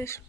خفش.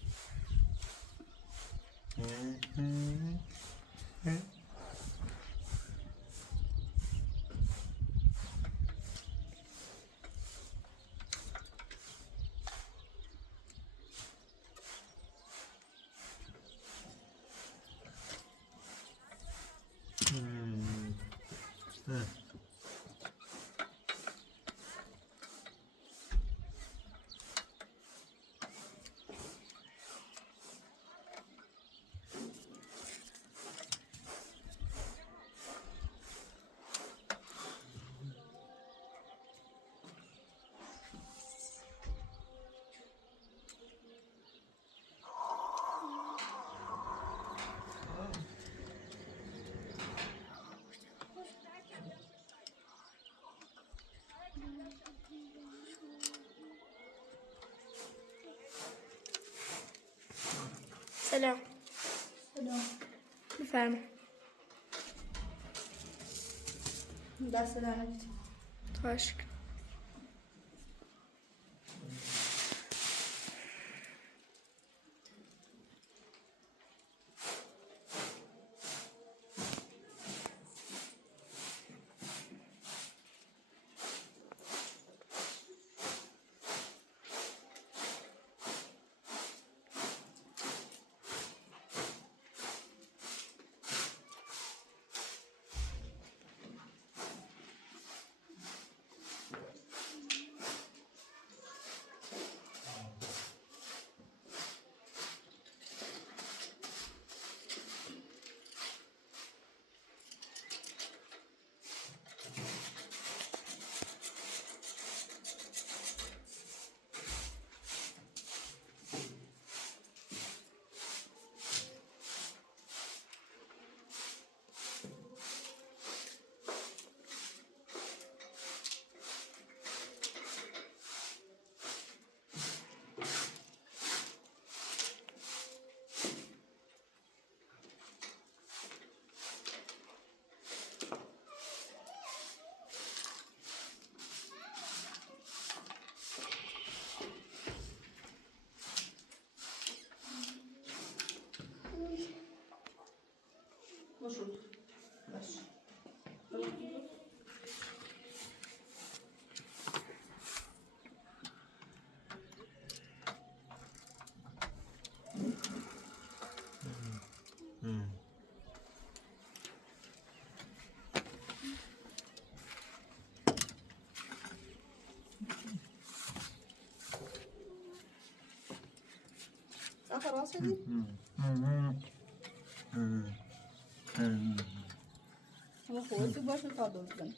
سلام. سلام. بفرمایید. دست درنت. خواهش می‌کنم. Marшrut. Baş. خلاص دي ما خودت باشه تا دوستن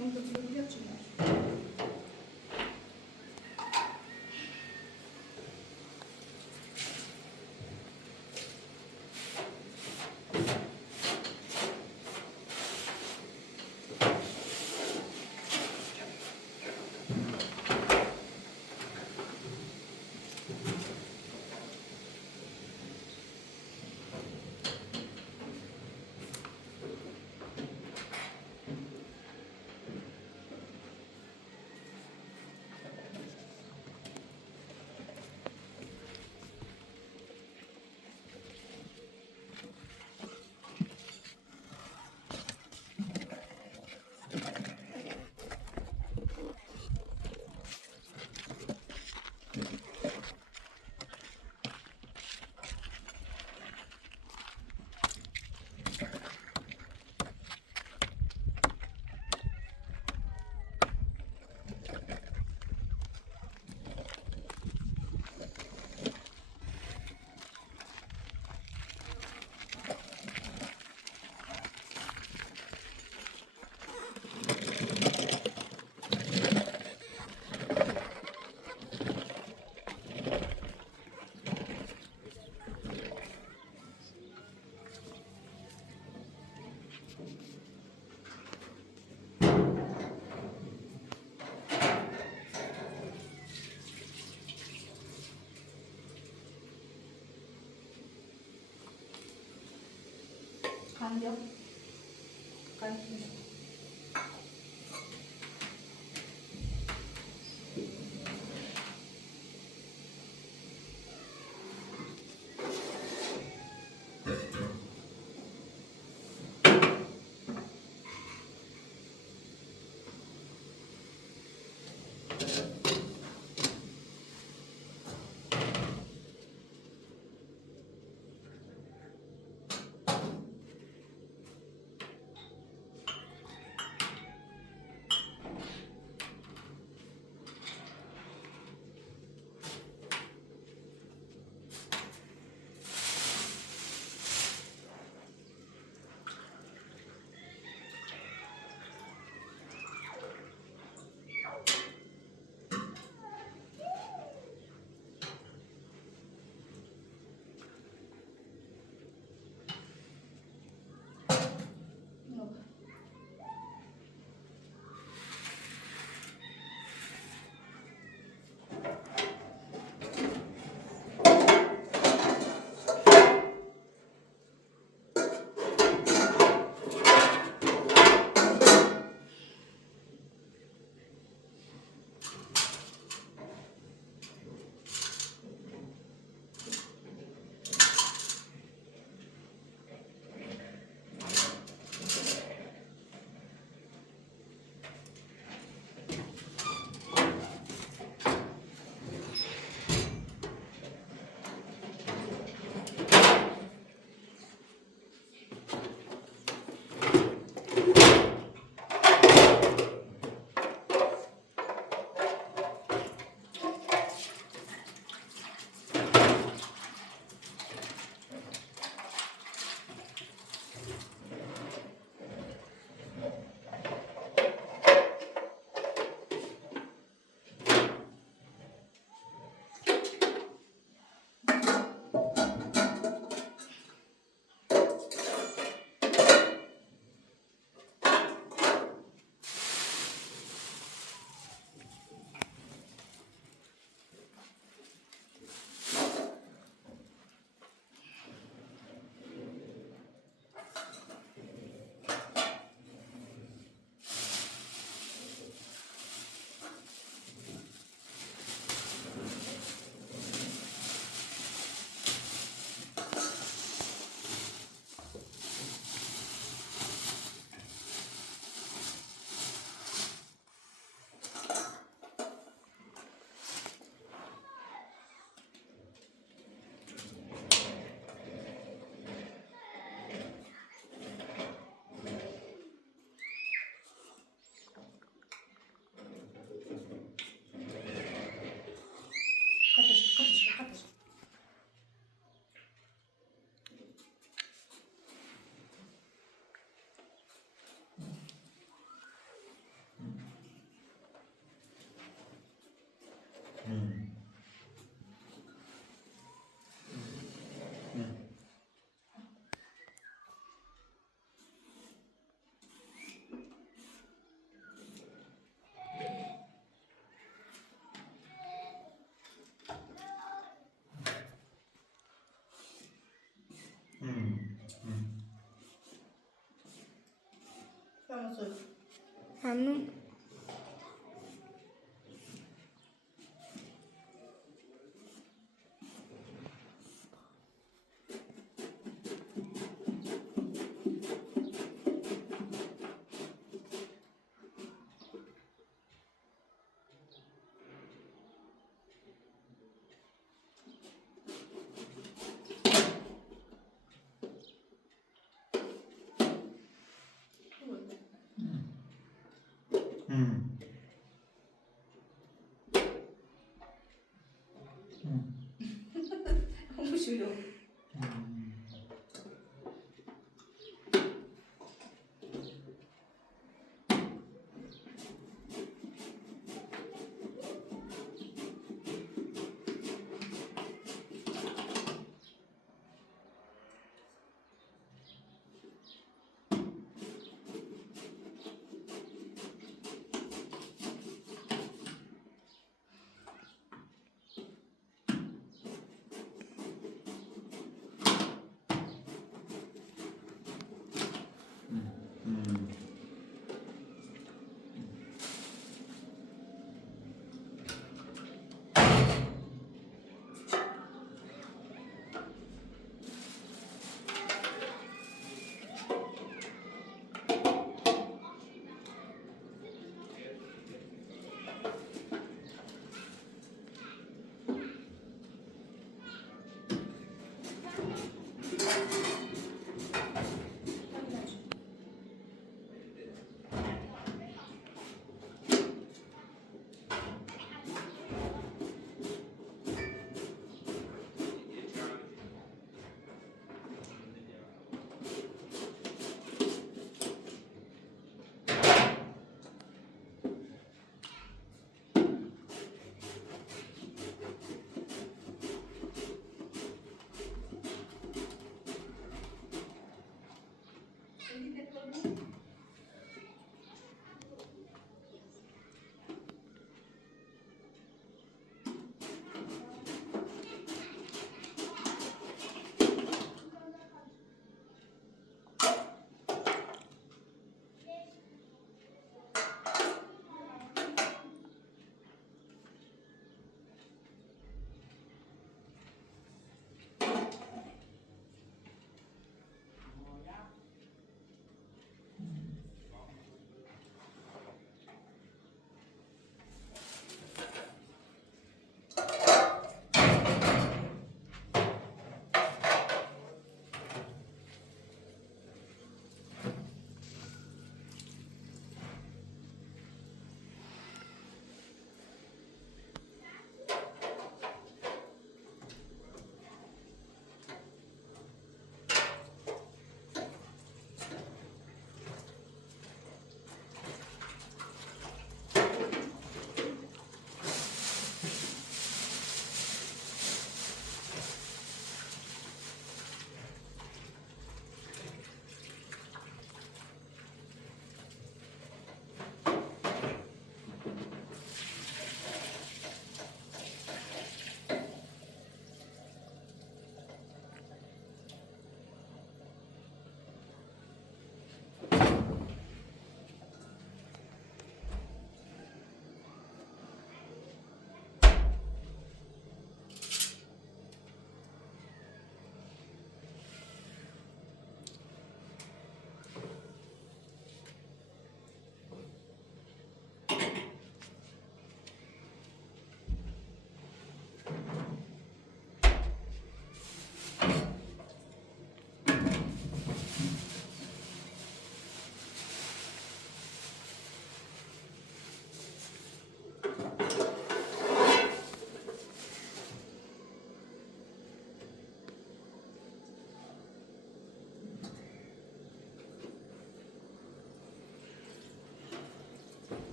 ممكن تقولي تشيلها. Cambio. Cambio. Sana söz. ممنون. Konuşuyor.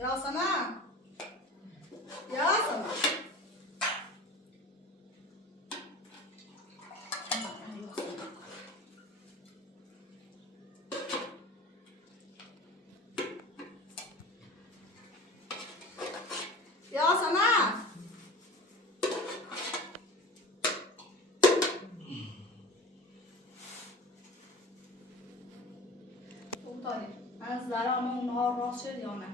Ya sana. Ya sana. Ya sana. خوب داری. از ذره ما اونها راست شد یا نه؟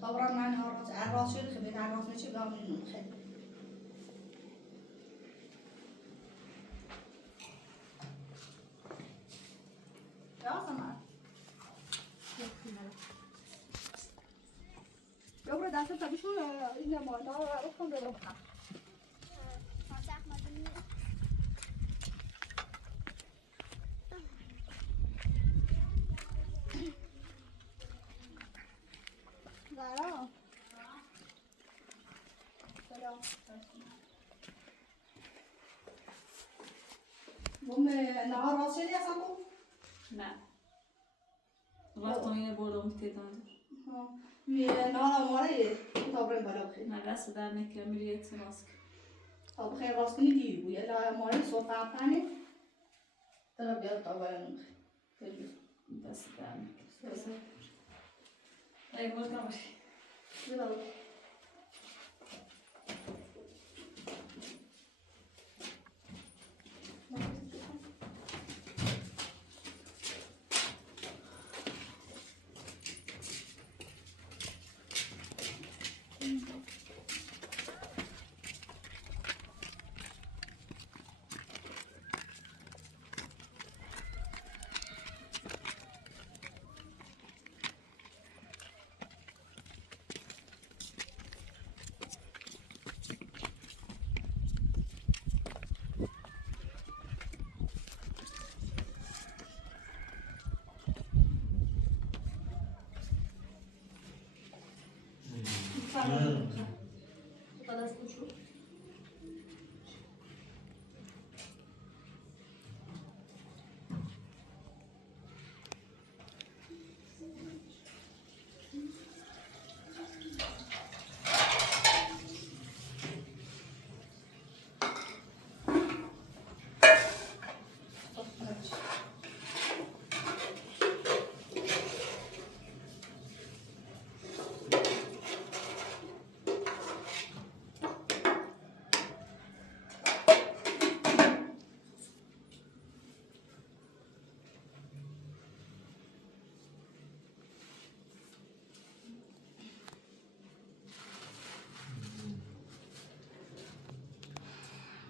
طبعا من راست شد که بهتر راست میشه به همین خیلی. یا سمر. یا برو دست تا بشون این مالا رو کن برو بخوام. سلام. بوم نهار راست شدی اصلا تو؟ نه وقتی اینه بردم تیتان نهار اماره تابرم بالا بخیر. نه دست در نکه میری اعتراض کن تا بخیر راست کنی دیو بوی لا اماره صفحه پنه ترا بیاد تابرم بخیر. دست در نکه ای بود نباشی بلا. خلاص بشو.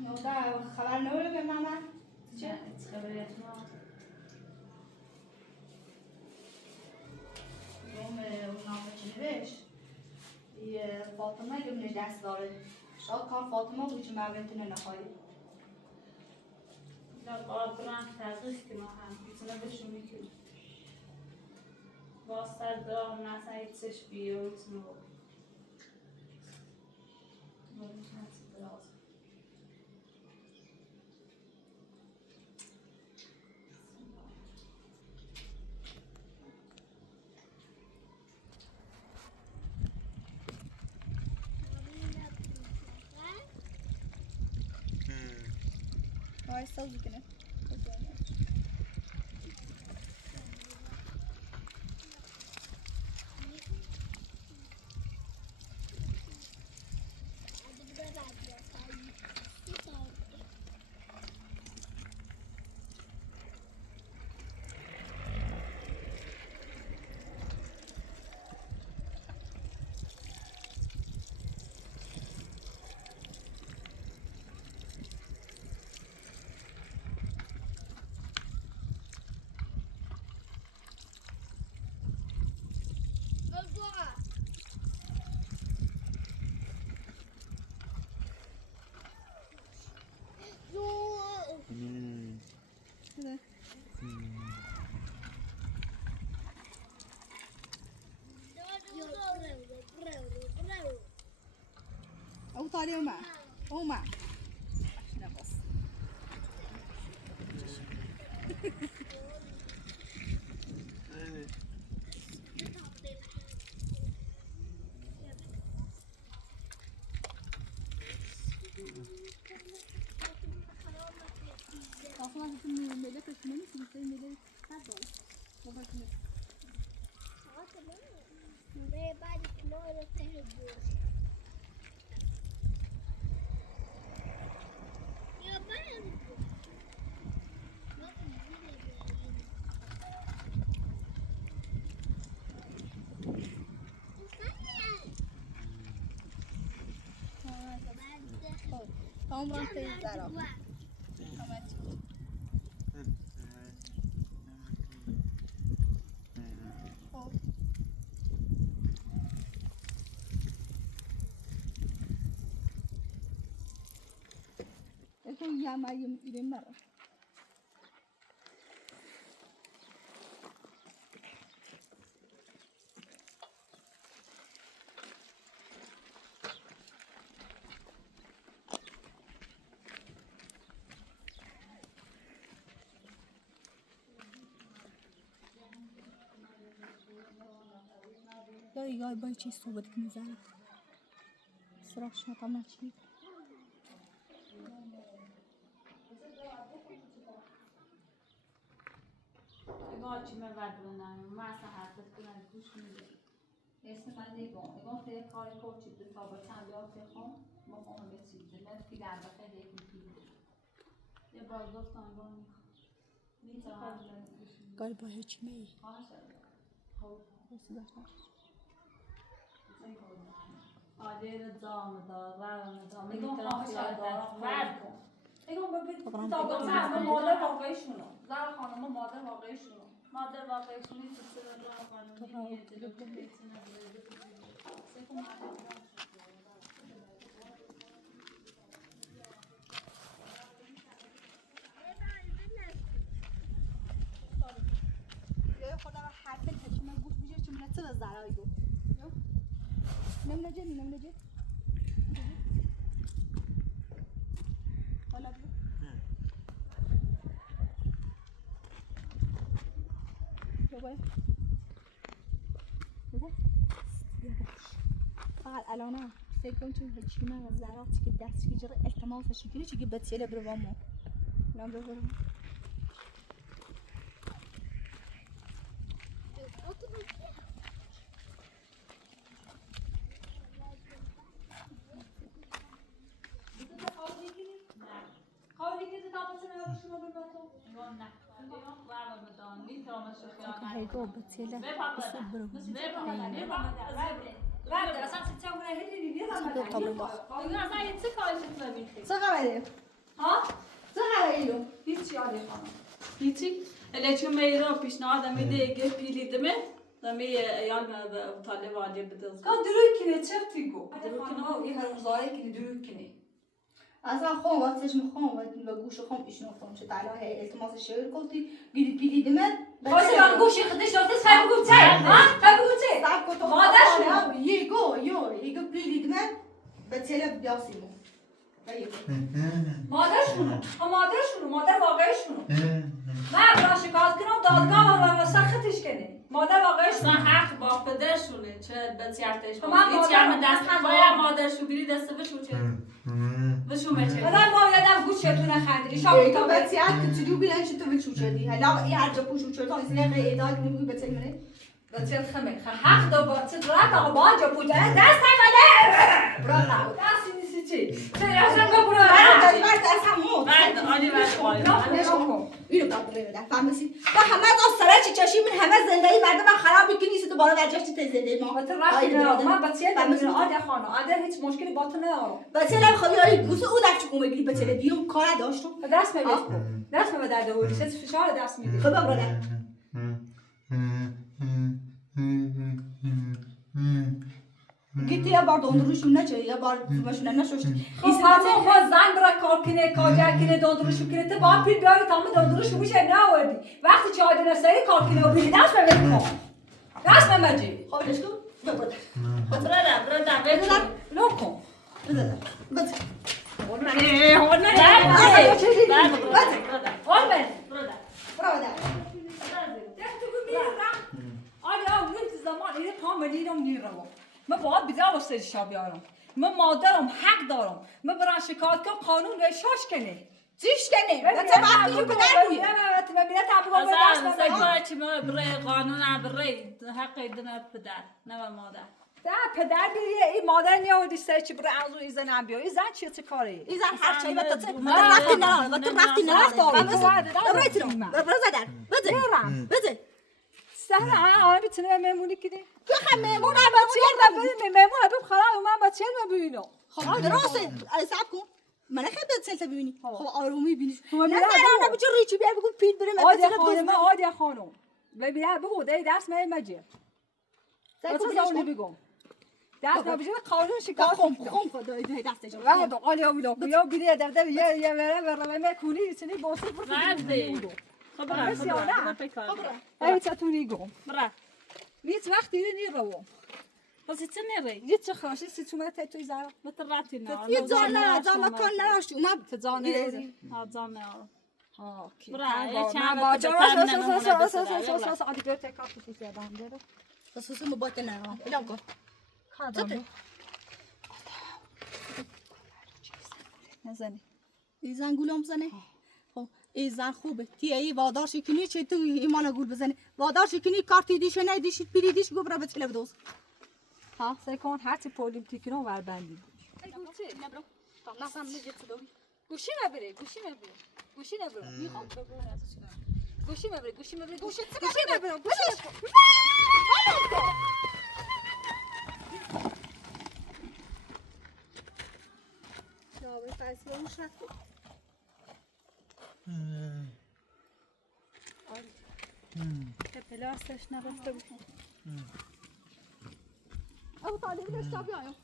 نودا خبر نوره به ماما چه خبریت ما روم نامه چی نوشت یه فاطمه گمنش دست داره شاید کار فاطمه بود که مورد نخواهی یا قابران تغییش که ما هم میتونه بشون میکنیم واسه دام نسایی چش بیو میتونه وایستا زی کنه او طالع ومع ومع لا بس اصلا في الملك الثمانية في الملك هذا بابا كنت بعد كنور تهجوش يا بني عمرك تزرع يكون يا ما يمين مرة يا باي شي صوبتك مزارع صراحة شو طمع شي باچی من ودونم ما صحت کنم گوش میدم اسم من نگاه توی کاری کوچی دو تا با چند یاد بخوام مخوام به چیزی من فی در بخیر یک میگیرم یه بار گفتم با میتونم قال با هیچ می آده رضا دار رضا میگم خواهش دارم فرد کن میگم ببین تا مادر واقعیشونو زن خانم مادر واقعیشونو مادر واقعیشونی تو سر راه قانونی جلو بیتونه یا خدا را حرف تکی من گوش بیشه چون من چه زرایی گفت نمونه حالا بگو بگو فقط الان فکر کنم چون هیچی من از زراعتی که دستش جره التماسش کنی چی که بتیله بروامو نام ببرم هيجو بتيله بصبره الچون میرا پیشنهاد میده پیلیدمه دمی یال طالب واجب بدز کا دروی کنه چرتی گو دروی کنه هر روزایی کنه دروی کنه اصلا خون وقتش میخوام و گوش خون ایشون گفتم چه تعالی هی التماس شعر گفتی پیلیدمه واسه من گوش خودش داشت فهم گفت ها فهم گفت صاحب گفت مادرش یگو پیلیدمه بتیله بیاسیمو مادرشونو مادر واقعیشونو من برای شکایت کنم دادگاه و سخت اذیتش کنه مادر واقعش اصلا حق با پدرشونه چه بچه‌تش من مادر- هیچ هم دست من باید مادرشو بری دست بشو چه بشو مچه الان ما یادم گوشتون خندیدی شام تو بچه‌ت که تو بیان چه تو بچوچدی هلا این هر جا پوشو چه تو این قیداد میگی بچه منه بچه خمه حق دو با چه درات آقا با جا پوچه دست منه برا دست نیستی چی چه اصلا برو بعد دست همو بعد آنی بعد اینو بعد ببینم فهمیدی با همه از سر چی چشی من همه زندگی مردم خراب میکنی تو بالا درجاش چه زندگی ما تو رفتی نه من بچه فهمیدم عادی خانه عادی هیچ مشکلی با تو ندارم بچه لب خبی آی گوسه او دست چکو میگیری بچه بیو کار داشتم دست میگیری دست می درد و چه فشار دست میگیری خب برادر گیتی یا بار دندروشون نچه یا بار ماشون نشوشتی این ساعت ما زن برا کار کنه کاجر کنه دندروشو کنه تو با پیل بیاری تمام دندروشو میشه نه آوردی وقتی چه آدم سری کار کنه و بیلی دست بگیری دست نمیگی خب ليش تو برادر برادر نو کن بس من باید بیدار واسه شاب بیارم من مادرم حق دارم من برای شکایت کنم قانون شاش کنه چیش کنه بچه وقتی که پدر روی مثلا چی ما برای قانون برای حق دنیا پدر نه مادر ده پدر بیه این مادر نیاوردی سر چی برای عوضو این زن هم بیا این زن چه کاره این زن هر چی بتا چه رفتی نرانه تو رفتی نرانه برای زدر بزه سهل آن بیتونه میمونی کدی تو هم میمون هم بچه میمون هم خلاص من بچه ببینم خب درسته صبر کن من خیلی بچه ببینی خب آرومی ببینی نه نه بچه ریچی بیا بگو پیل بریم عادی خانم ببین بگو دست مجه بچه بگم دست نبیشه قانون شکایت خم خدای دستش بعد قالی اومد یا بیری در یه بره میکنی چنی باسه بعد خبره ای تاتونی گم برا هیچ وقتی نمیرم بس چه نری هیچ خواهشی سیتومت توی زارا متراتی نه یه جانا جانا کن نراشی اومد تزانه ها جانه ها کی برا من با جا آدی برت کافی چیزی دارم داره خصوصا مبات نه الان کن کادام نزنی این زن گولم بزنه خب این زن خوبه تی وادار شکنی چه تو ایمان گول بزنه وادار شکنی کارتی دیش نه دیش پیری دیش گو برا بتله بدوز ها سکون هر چی پولیم تیکنو ور بندی گوشی نبرو تا نسام نجت دوی گوشی نبره گوشی نبره میخوام بگم گوشی نبره گوشی نبره به فصل روش رفت که پلاستش نرفته بکن او طالب داشتا بیایم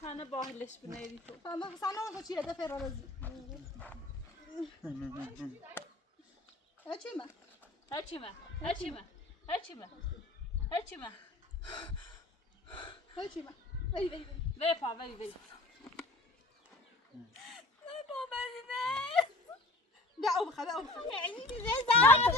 Hani bahleş bineydi tu. Tamam sana da çiğde ferarız. Açma. Vey. Ve pa vey. Ne babası ne? Da'u bخبا. Yani bize zaten.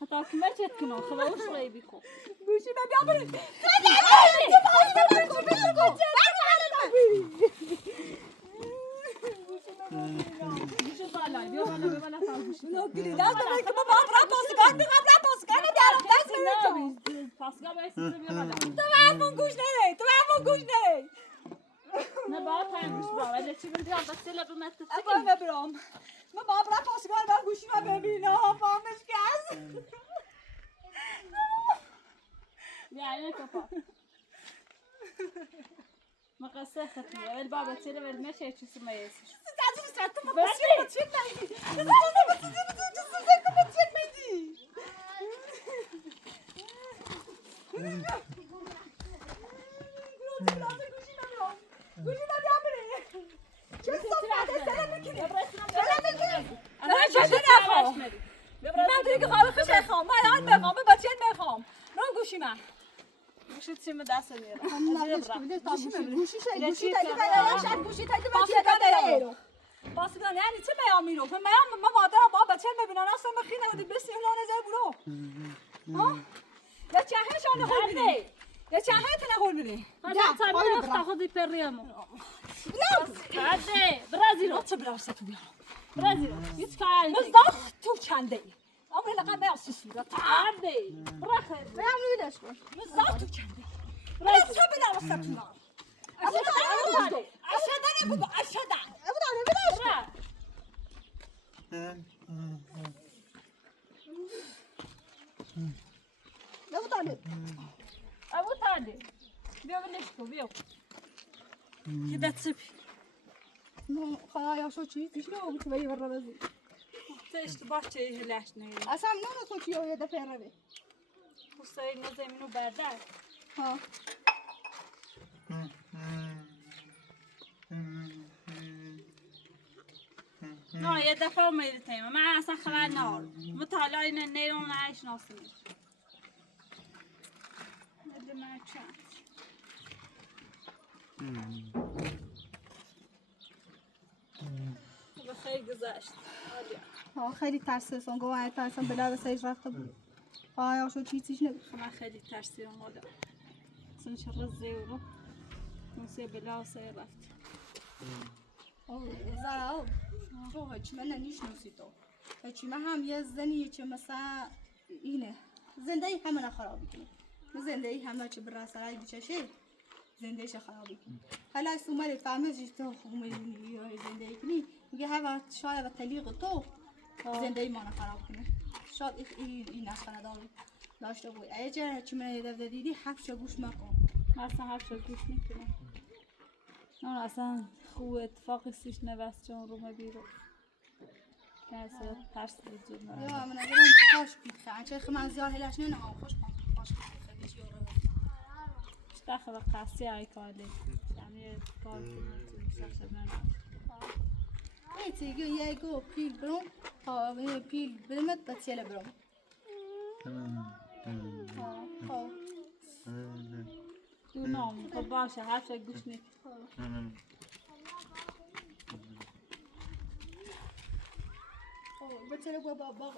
Hatta kime çetkin ol, kılavuz şurayı bir kol. Guşi ben bir yapayım. Ne bağ taymış ولی چی میگم بس لا بمت ابا برام ما بابا پاسگار بر گوشی ما ببینه فهمش کس يعني كفا ما قصة ختمي ولا بابا تيلا ولا ماشي شو اسمه ياسر تعالي ساعتها ما بصير بتشيك ميدي ما بتصير ميدي انا شو من دیگه خواهد خوش اخوام من یاد بخوام به بچه میخوام رو گوشی من گوشی چی من دست میارم گوشی تایی باید گوشی تایی بچه داره باز کن یعنی چه میام میرو من مادرم با بچه میبینن اصلا بخینه و بسیم لانه زای برو ها یا چهه شانه خود بینه یا چهه تنه خود بینه انا تعال تاخذي بريمو هذا برازيل چه براسه تو بیارم برازيل يتكال مزداخ تو چنده ای عمری لقد ما يصير عادي برخ بيعملوا ليش مزداخ تو چنده ای بس بلا وسطنا اشهد انا اشهد ابدا بلاش ابو طالب بيو بلشتو بيو كده تسبي خلاص شو چی شنو بتبي برا بزي تيش باش تي هلاش ني اصلا نو تو چی یه دفعه روی وصاي نزي منو بعدها ها نو يا دفعه ما يتيم مع سخر النار مطالعين النيل وما عايش ناصني اللي ما كان بخير گذشت ها خیلی ترسان گواه ترسان به لب سیج رفته بود آیا شو چیزیش نبود من خیلی ترسیدم مادر اصلا چه رزه رو نسیه بلا سه رفت زرا تو هیچ من نمیشناسی تو هیچ من هم یه زنی که مثلا اینه زندگی همه خرابی کنه زندگی همه چه بر سرای بچشه زندگیش خرابی کنه حالا سومر فهمیدی تو خومه یا زندگی کنی میگه هر شاید با تلیق تو زندگی ما خراب کنه شاید این نشانه داشته بود اگه چه من یه دفعه دیدی حرفش گوش مکن من اصلا حرفش گوش میکنم نه اصلا خوب اتفاقی سیش نبست چون رو مبیرو که اصلا ترس وجود نداره یا من نگرم خوش بیخه چه من زیاد هلش نه خوش بیخه بیش یورو داخل قاسي هاي كالي يعني كالي مسافر من اي تيجي ياجو بيل بروم ها بيل برمت بتسيل بروم ها دو نام طباشة عارفة قشني بتسيل بابا